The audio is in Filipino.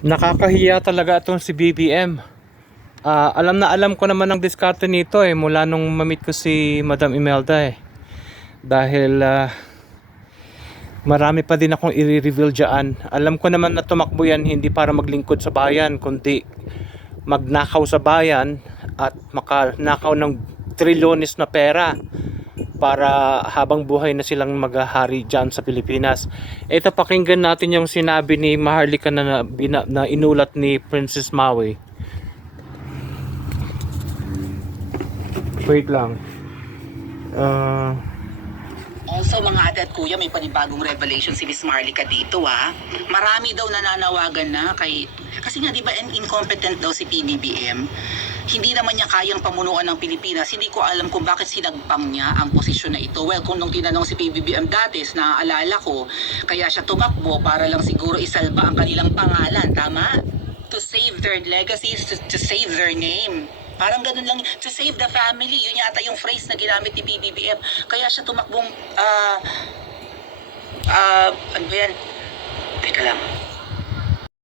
Nakakahiya talaga itong si BBM. Alam ko naman ang diskarte nito mula nung mamit ko si Madam Imelda Dahil marami pa din akong i-reveal dyan. Alam ko naman na tumakbo yan hindi para maglingkod sa bayan, kundi magnakaw sa bayan at makanakaw ng trilyones na pera para habang buhay na silang maghahari dyan sa Pilipinas. Ito, pakinggan natin yung sinabi ni Maharlika na inulat ni Princess Maui. Wait lang. Also, mga ate at kuya, may panibagong revelation si Miss Maharlika dito, Marami daw nananawagan na kasi nga, di ba, incompetent daw si PBBM. Hindi naman niya kayang pamunuan ng Pilipinas. Hindi ko alam kung bakit sinagpang niya ang posisyon na ito. Well, kung nung tinanong si PBBM dati, naaalala ko, kaya siya tumakbo para lang siguro isalba ang kanilang pangalan. Tama? To save their legacies, to save their name. Parang ganun lang, to save the family. Yun yata yung phrase na ginamit ni PBBM. Kaya siya tumakbong, ano ba yan? Teka lang.